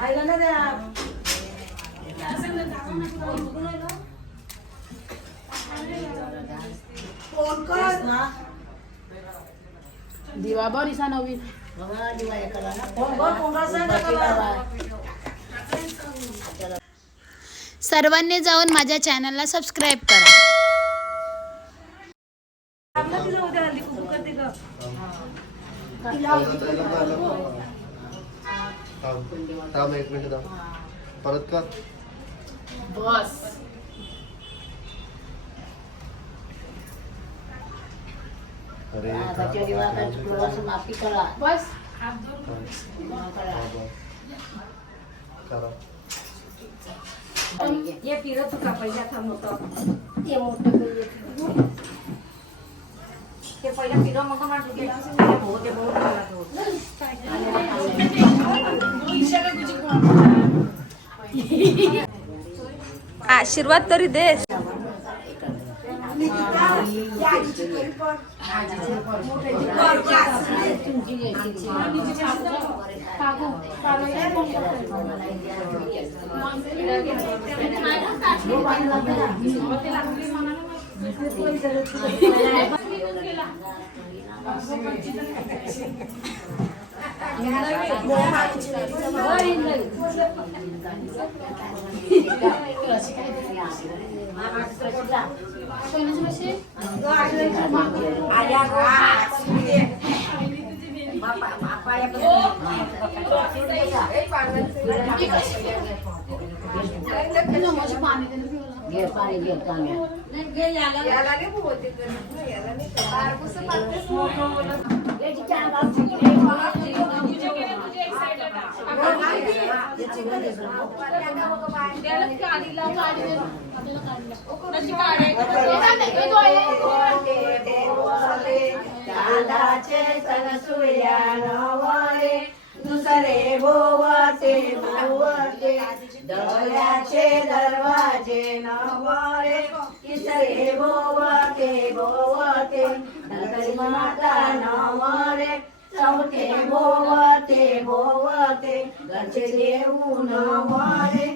आईला ना द्या. फोन कर ना. दिवा बरीसा नवीन सर्वांनी जाऊन माझ्या चॅनलला सबस्क्राईब करा. थांब एक मिनिट थांब. परत कर. बस अरे माफी करा. बस करा. ये फिरत होता पहिला थांबवतो. ते मोठं ते पहिला फिरव मग म्हटलं की ते बहुत आशीर्वाद तरी दे. दुसरे भोवते भोवते दर्याचे दरवाजे नवरे तिसरे भोवते भोवते माता नवरे चौथे भोवते भोवते घरचे देऊ नवरे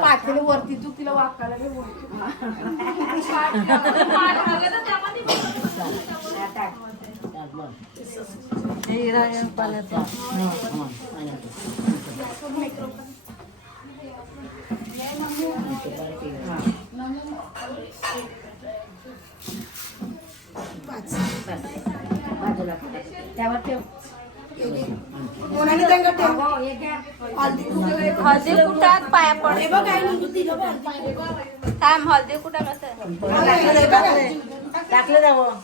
पाठीला वरती तू तिला वाकायला हळदी कुठात पाया पडे थांब. हळदी कुठं कसं टाकलं जावं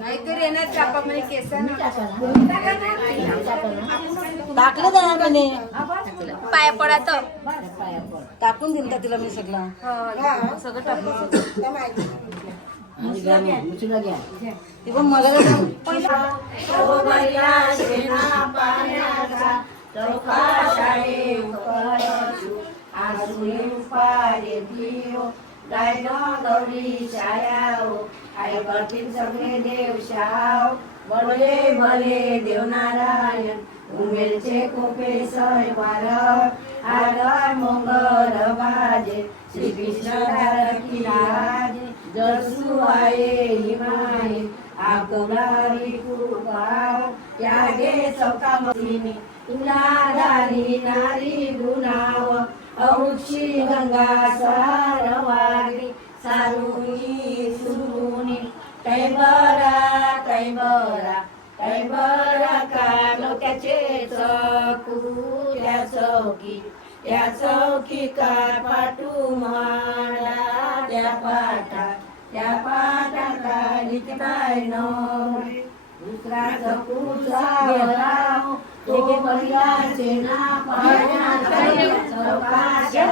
नाहीतर येणार चापा म्हणजे केस टाकलं जाणार म्हणे पाया पडा तर टाकून दिल का तिला मी सगळं सगळं टाकून ती पण मला सगळे देवशाव भले भले देवनारायण उमेलचे कोपे सयवार आर मंगल बाजे श्री कृष्ण की राजे जसू आये हिमाये आकलारी कुरुपाव त्यागे सौकामतीने तुलाधारी नारी गुणाव औक्षी गंगा सारवारी सारुनी सुरुनी तैबरा तैबरा तैबरा कालो त्याचे चकू त्या चौकी का पाटू माडा त्या पाटा लिखताय नवरे दुसरा चकूचा राव तो महिलाचे ना पाया चौकाशे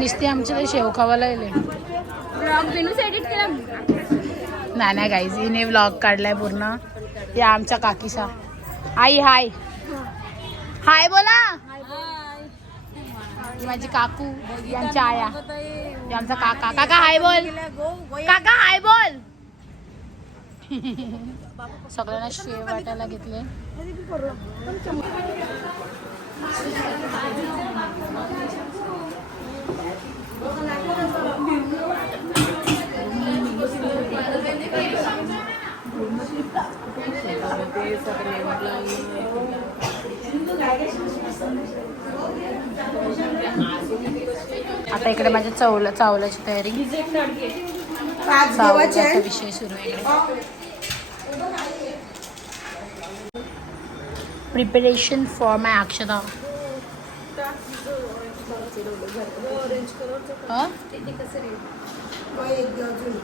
नुसते आमच्या शेव खावायला येले. नाही गाईज हिने व्लॉग काढलाय पूर्ण. या आमच्या काकीचा. आई हाय हाय बोला. माझी काकू, यांच्या आया, आमचा काका. काका हाय बोल. काका हाय बोल. सगळ्यांना शेव वाटायला घेतले. आता इकडे माझ्या चावलाची तयारी. चावलाचा विषय सुरू आहे. प्रिपरेशन फॉर माय अक्षता. हा? तो एक द्या अजून.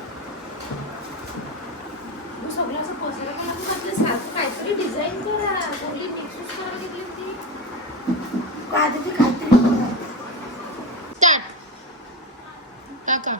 सगळं असं पसरलं पण आपण आपल्या सारखं काहीतरी डिझाईन करा कोणी टेक्स्टच करायला घेतली होती काहीतरी करा. स्टार्ट काका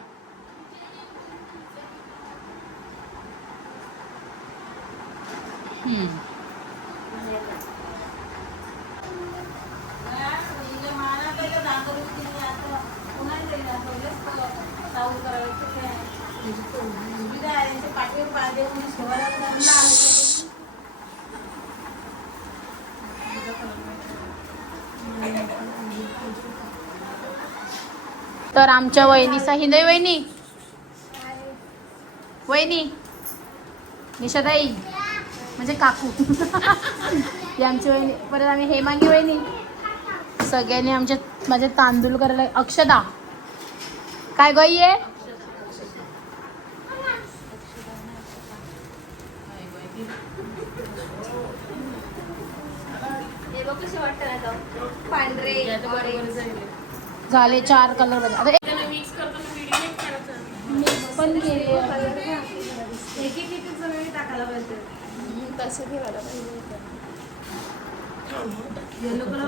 तर आमच्या वहिनीचा हिंदय वहिनी वहिनी निशाताई म्हणजे काकू ही आमची वहिनी. परत आम्ही हेमांगी वहिनी सगळ्यांनी माझे तांदूळ करायला. अक्षदा काय गई आहे हे बघ कसे वाटतं ना तो. पांढरे ऑरेंज. झाले 4 कलर मध्ये. आता मिक्स पण केले. टाकायला पाहिजे. तसं ठेवायला पाहिजे. Yellow colour